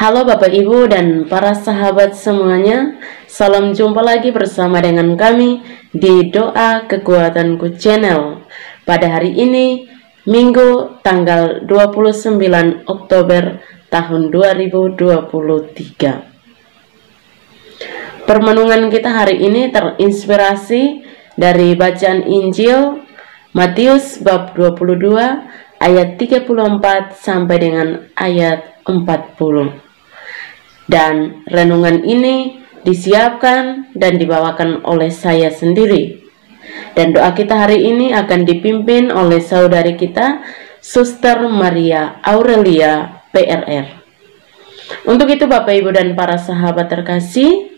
Halo Bapak Ibu dan para sahabat semuanya, salam jumpa lagi bersama dengan kami di Doa Kekuatanku Channel. Pada hari ini, Minggu tanggal 29 Oktober tahun 2023. Permenungan kita hari ini terinspirasi dari bacaan Injil Matius bab 22 ayat 34 sampai dengan ayat 40. Dan renungan ini disiapkan dan dibawakan oleh saya sendiri. Dan doa kita hari ini akan dipimpin oleh saudari kita, Suster Maria Aurelia PRR. Untuk itu Bapak Ibu dan para sahabat terkasih,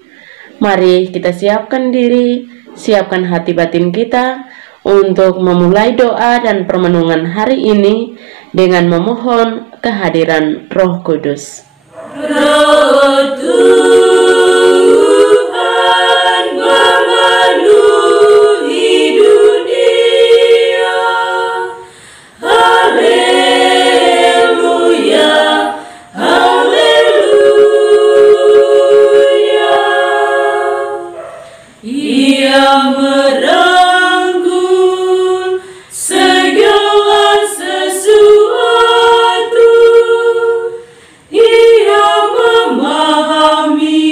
mari kita siapkan diri, siapkan hati batin kita untuk memulai doa dan permenungan hari ini dengan memohon kehadiran Roh Kudus. Roh Tuhan memenuhi dunia. Haleluya, haleluya. Ia merangkul segala sesuatu. Ia memahami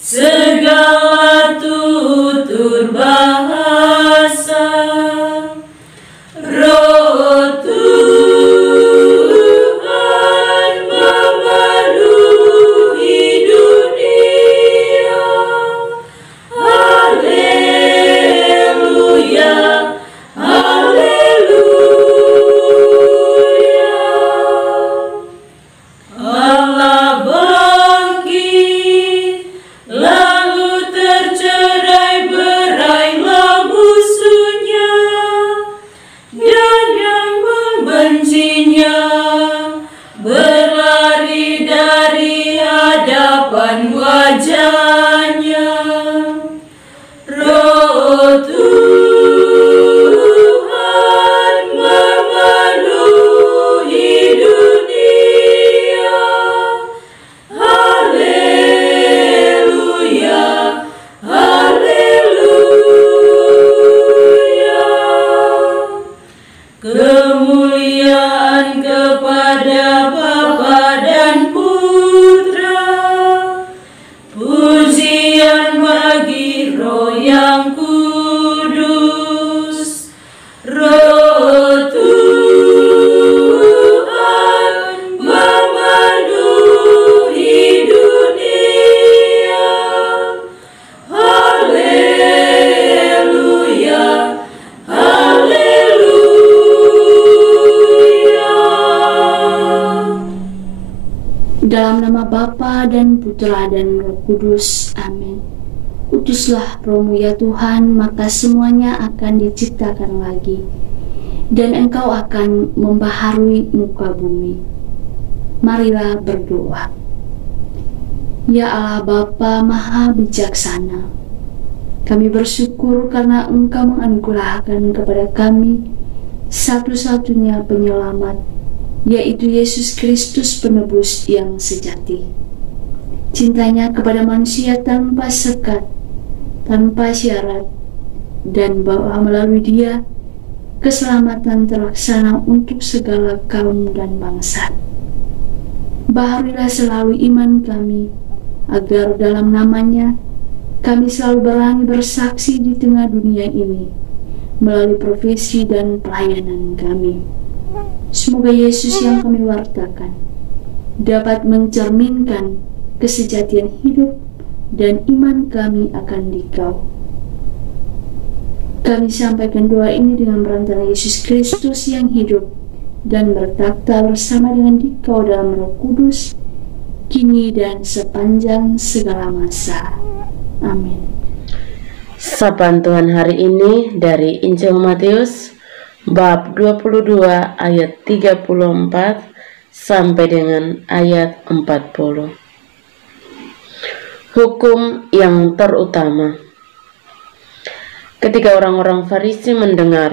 segala tutur bahasa. Roh Tuhan memenuhi dunia. Haleluya, haleluya. Allah bangkit, lalu tercerai-berailah musuhnya, dan yang membencinya berlari dari hadapan wajahnya. Roh Tuhan memenuhi dunia. Haleluya, haleluya. Kemuliaan kepada Bapa dan Putra, pujian bagi Roh yang kudus. Roh Tuhan memenuhi dunia. Haleluya, haleluya. Dalam nama Bapa dan Putra dan Roh Kudus. Amin. Utuslah Roh-Mu ya Tuhan, maka semuanya akan diciptakan lagi, dan Engkau akan membaharui muka bumi. Marilah berdoa. Ya Allah Bapa Maha Bijaksana, kami bersyukur karena Engkau menganugerahkan kepada kami satu-satunya penyelamat, yaitu Yesus Kristus penebus yang sejati. Cintanya kepada manusia tanpa sekat, tanpa syarat, dan bahwa melalui Dia keselamatan terlaksana untuk segala kaum dan bangsa. Baharuilah selalu iman kami, agar dalam namanya kami selalu berani bersaksi di tengah dunia ini melalui profesi dan pelayanan kami. Semoga Yesus yang kami wartakan dapat mencerminkan kesejatian hidup dan iman kami akan Dikau. Kami sampaikan doa ini dengan perantara Yesus Kristus yang hidup dan bertakhta bersama dengan Dikau dalam Roh Kudus, kini dan sepanjang segala masa. Amin. Sapaan Tuhan hari ini dari Injil Matius bab 22 ayat 34 sampai dengan ayat 40. Hukum yang terutama. Ketika orang-orang Farisi mendengar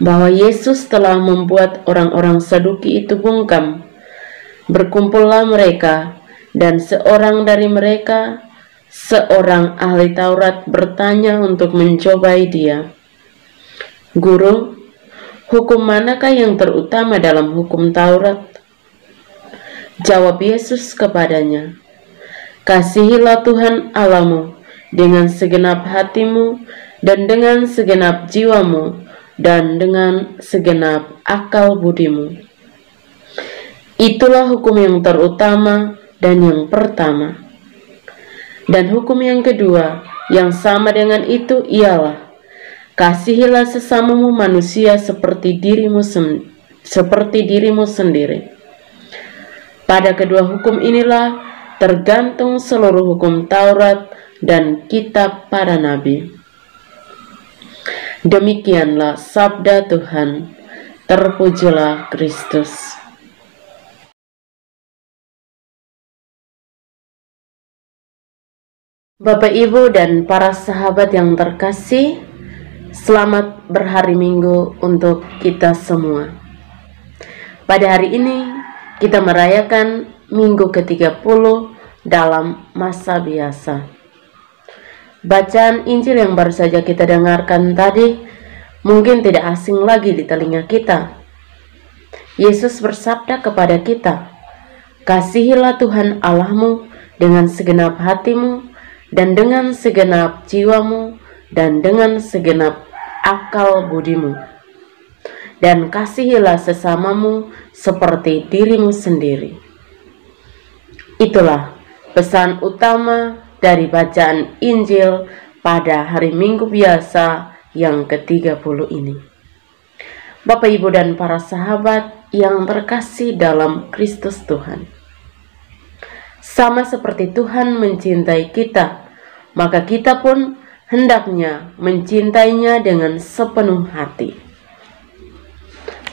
bahwa Yesus telah membuat orang-orang Saduki itu bungkam, Berkumpullah mereka, dan seorang dari mereka, seorang ahli Taurat, bertanya untuk mencobai dia, "Guru, hukum manakah yang terutama dalam hukum Taurat?" Jawab Yesus kepadanya, "Kasihilah Tuhan Allahmu dengan segenap hatimu, dan dengan segenap jiwamu, dan dengan segenap akal budimu. Itulah hukum yang terutama dan yang pertama. Dan hukum yang kedua, yang sama dengan itu ialah, kasihilah sesamamu manusia seperti dirimu sendiri. Pada kedua hukum inilah tergantung seluruh hukum Taurat dan kitab para nabi." Demikianlah sabda Tuhan. Terpujilah Kristus. Bapak, Ibu, dan para sahabat yang terkasih, selamat berhari Minggu untuk kita semua. Pada hari ini, kita merayakan Minggu ke-30 dalam masa biasa. Bacaan Injil yang baru saja kita dengarkan tadi mungkin tidak asing lagi di telinga kita. Yesus bersabda kepada kita, "Kasihilah Tuhan Allahmu dengan segenap hatimu, dan dengan segenap jiwamu, dan dengan segenap akal budimu. Dan kasihilah sesamamu seperti dirimu sendiri." Itulah pesan utama dari bacaan Injil pada hari Minggu biasa yang ke-30 ini. Bapak, Ibu, dan para sahabat yang terkasih dalam Kristus Tuhan, sama seperti Tuhan mencintai kita, maka kita pun hendaknya mencintainya dengan sepenuh hati.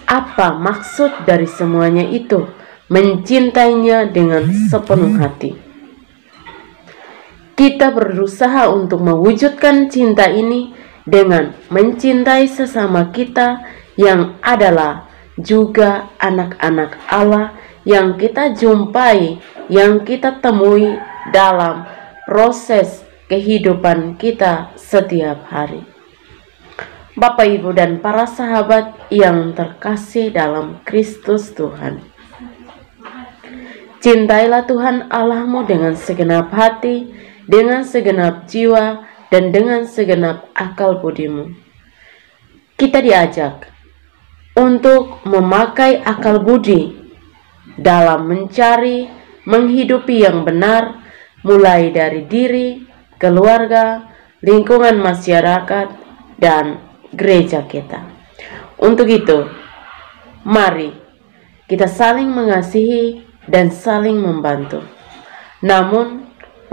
Apa maksud dari semuanya itu? Mencintainya dengan sepenuh hati. Kita berusaha untuk mewujudkan cinta ini dengan mencintai sesama kita yang adalah juga anak-anak Allah yang kita jumpai, yang kita temui dalam proses kehidupan kita setiap hari. Bapak, Ibu, dan para sahabat yang terkasih dalam Kristus Tuhan, cintailah Tuhan Allahmu dengan segenap hati, dengan segenap jiwa, dan dengan segenap akal budimu. Kita diajak untuk memakai akal budi dalam mencari, menghidupi yang benar, mulai dari diri, keluarga, lingkungan masyarakat, dan gereja kita. Untuk itu, mari kita saling mengasihi dan saling membantu. Namun,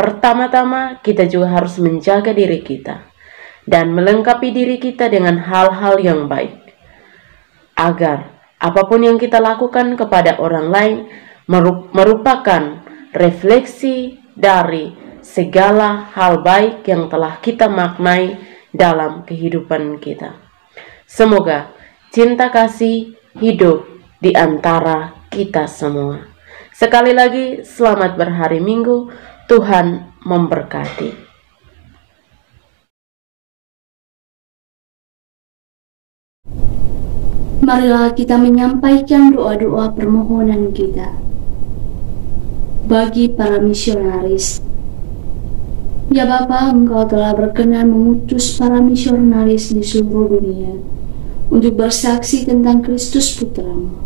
pertama-tama kita juga harus menjaga diri kita dan melengkapi diri kita dengan hal-hal yang baik, agar apapun yang kita lakukan kepada orang lain merupakan refleksi dari segala hal baik yang telah kita maknai dalam kehidupan kita. Semoga cinta kasih hidup di antara kita semua. Sekali lagi, selamat berhari Minggu. Tuhan memberkati. Marilah kita menyampaikan doa-doa permohonan kita bagi para misionaris. Ya Bapa, Engkau telah berkenan mengutus para misionaris di seluruh dunia untuk bersaksi tentang Kristus Putra-Mu.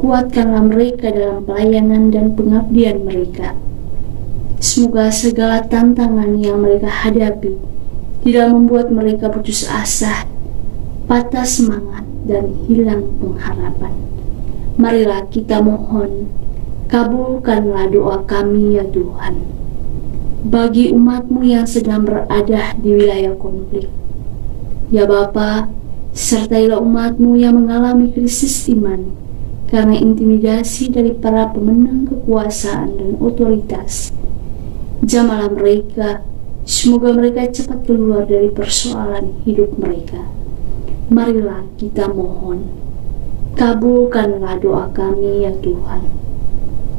Kuatkanlah mereka dalam pelayanan dan pengabdian mereka. Semoga segala tantangan yang mereka hadapi tidak membuat mereka putus asa, patah semangat, dan hilang pengharapan. Marilah kita mohon, kabulkanlah doa kami ya Tuhan, bagi umat-Mu yang sedang berada di wilayah konflik. Ya Bapa, sertailah umat-Mu yang mengalami krisis iman karena intimidasi dari para pemenang kekuasaan dan otoritas. Jamalah mereka, semoga mereka cepat keluar dari persoalan hidup mereka. Marilah kita mohon, kabulkanlah doa kami ya Tuhan.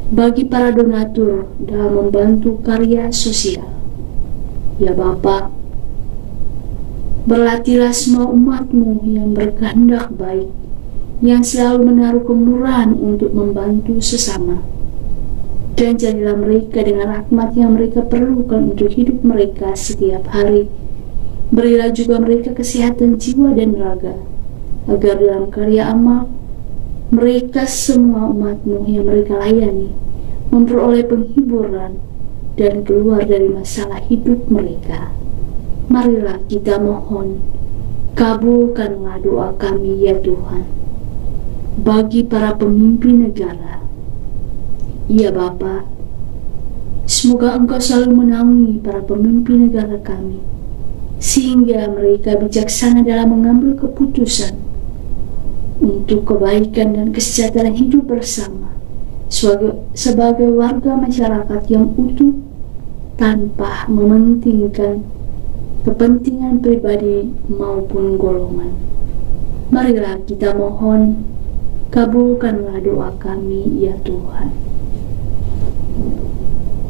bagi para donatur dalam membantu karya sosial. Ya Bapa, berlatihlah semua umat-Mu yang berkehendak baik, yang selalu menaruh kemurahan untuk membantu sesama. Dan jadilah mereka dengan rahmat yang mereka perlukan untuk hidup mereka setiap hari. Berilah juga mereka kesehatan jiwa dan raga, agar dalam karya amal mereka semua umat-Mu yang mereka layani memperoleh penghiburan dan keluar dari masalah hidup mereka. Marilah kita mohon, kabulkanlah doa kami ya Tuhan. Bagi para pemimpin negara, ya Bapa, semoga Engkau selalu menaungi para pemimpin negara kami, sehingga mereka bijaksana dalam mengambil keputusan untuk kebaikan dan kesejahteraan hidup bersama sebagai warga masyarakat yang utuh, tanpa mementingkan kepentingan pribadi maupun golongan. Marilah kita mohon, kabulkanlah doa kami ya Tuhan.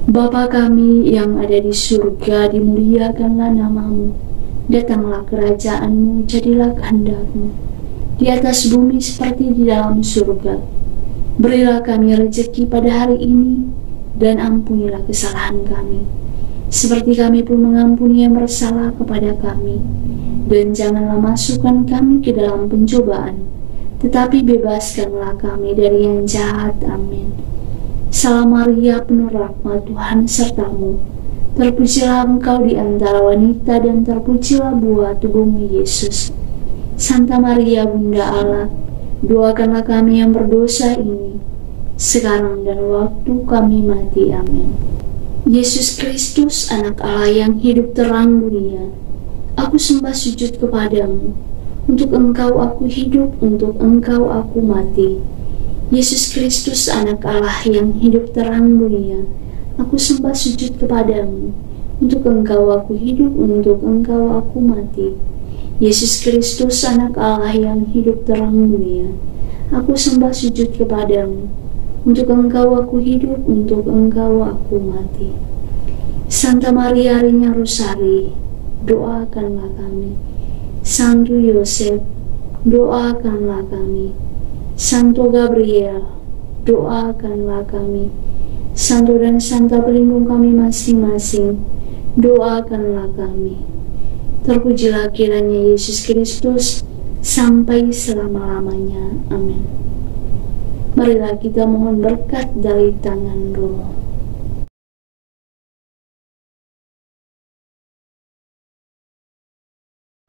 Bapa kami yang ada di surga, dimuliakanlah nama-Mu. Datanglah kerajaan-Mu, jadilah kehendak-Mu di atas bumi seperti di dalam surga. Berilah kami rezeki pada hari ini, dan ampunilah kesalahan kami, seperti kami pun mengampuni yang bersalah kepada kami. Dan janganlah masukkan kami ke dalam pencobaan, tetapi bebaskanlah kami dari yang jahat. Amin. Salam Maria, penuh rahmat, Tuhan serta-Mu. Terpujilah Engkau di antara wanita, dan terpujilah buah tubuh-Mu, Yesus. Santa Maria, Bunda Allah, doakanlah kami yang berdosa ini, sekarang dan waktu kami mati. Amin. Yesus Kristus, anak Allah yang hidup terang dunia, aku sembah sujud kepadamu. Untuk Engkau aku hidup, untuk Engkau aku mati. Yesus Kristus, anak Allah yang hidup terang dunia, aku sembah sujud kepadamu. Untuk Engkau aku hidup, untuk Engkau aku mati. Yesus Kristus, anak Allah yang hidup terang dunia, aku sembah sujud kepadamu. Untuk Engkau aku hidup, untuk Engkau aku mati. Santa Maria Rinya Rusari, doakanlah kami. Santo Yosef, doakanlah kami. Santo Gabriel, doakanlah kami. Santo dan Santa pelindung kami masing-masing, doakanlah kami. Terpujilah kiranya Yesus Kristus sampai selama-lamanya. Amin. Marilah kita mohon berkat dari tangan Roh.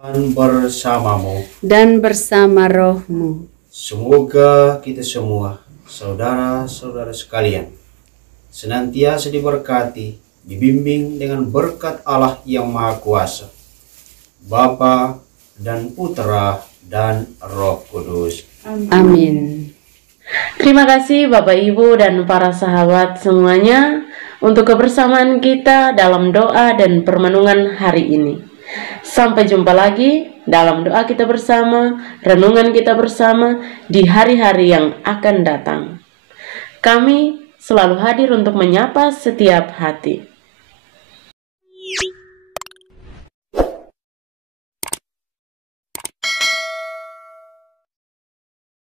Tuhan bersamamu, dan bersama rohmu. semoga kita semua, saudara-saudara sekalian, senantiasa diberkati, dibimbing dengan berkat Allah yang Maha Kuasa, Bapa dan Putra dan Roh Kudus. Amin. Terima kasih Bapak Ibu dan para sahabat semuanya untuk kebersamaan kita dalam doa dan permenungan hari ini. Sampai jumpa lagi dalam doa kita bersama, renungan kita bersama di hari-hari yang akan datang. Kami selalu hadir untuk menyapa setiap hati.